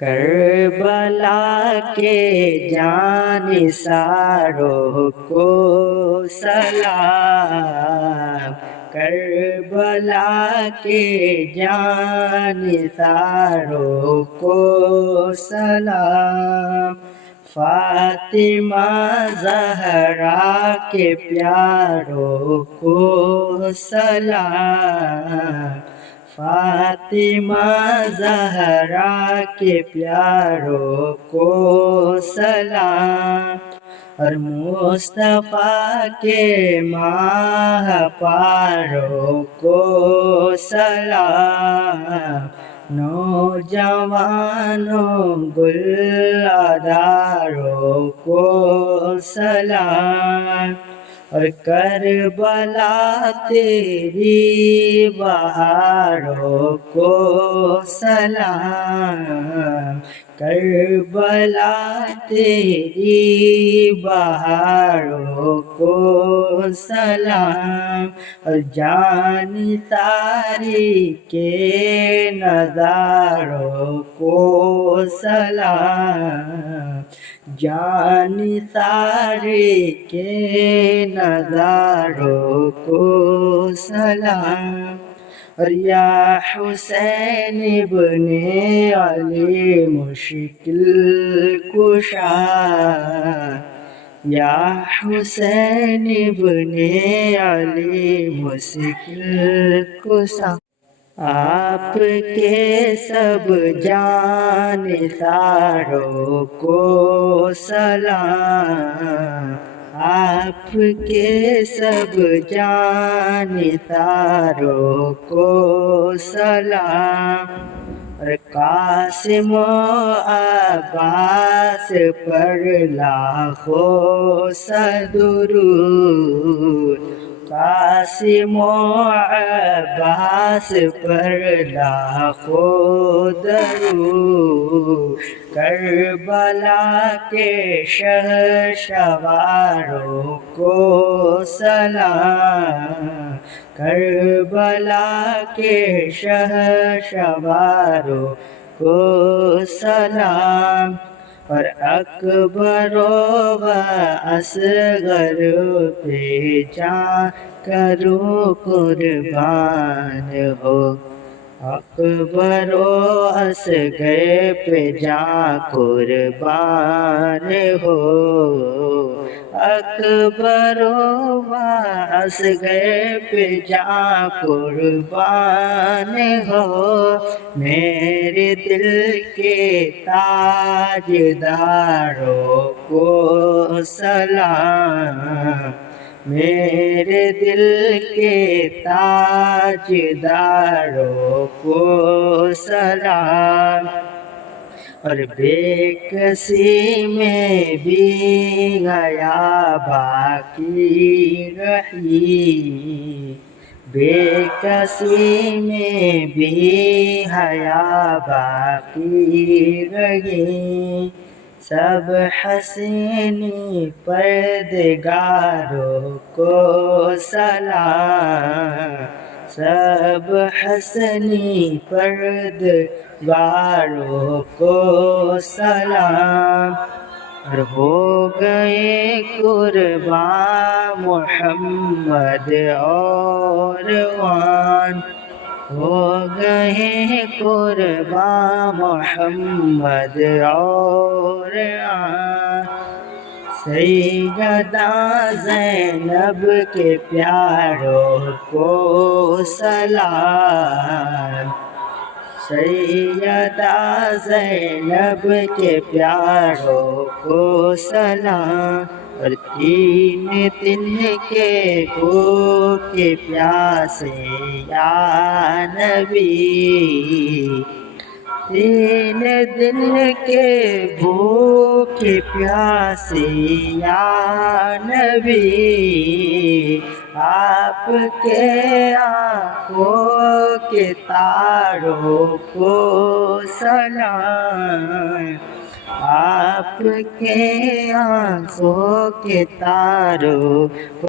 کربلا کے جانثاروں کو سلام، کربلا کے جانثاروں کو سلام، فاطمہ زہرا کے پیاروں کو سلام، فاطمہ زہرا کے پیاروں کو سلام، اور مصطفیٰ کے ماہ پاروں کو سلام، نوجوانوں گل عذاروں کو سلام، اور کربلا تیری بہاروں کو سلام، کربلا تیری بہاروں کو سلام، اور جانثاری کے نظاروں کو سلام، جانثاری کے نظاروں کو سلام، اور یا حسین ابن علی مشکل کشا، یا حسین ابن علی مشکل کشا، آپ کے سب جانثاروں کو سلام، آپ کے سب جانثاروں کو سلام، اور قاسم و عباس پر لاکھوں درود، قاسم و عباس پر لاکھوں درود، کربلا کے شہسواروں کو سلام، کربلا کے شہسواروں کو سلام، اور اکبر و اصغر پہ جان کروں قربان ہو، اکبر و اصغر پہ جان قربان ہو، اکبر و اصغر پہ جان قربان ہو، میرے دل کے تاجداروں کو سلام، میرے دل کے تاجداروں کو سلام، اور بے کسی میں بھی گیا باقی رہی، بے کسی میں بھی حیا باقی رہی، سب حسینی پردگاروں کو سلام، سب حسنی پردگاروں کو سلام، اور ہو گئے قربان محمد اور آن، ہو گئے قربان محمد اور آن، سیدہ زینب کے پیاروں کو سلام، سیدہ زینب کے پیاروں کو سلام، اور تین دن کے بھوکے پیاسے یا نبی، تین دن کے بھوکے پیاسے یا نبی، آپ کے آنکھوں کے تاروں کو سلام، آپ کے آنکھوں کے تاروں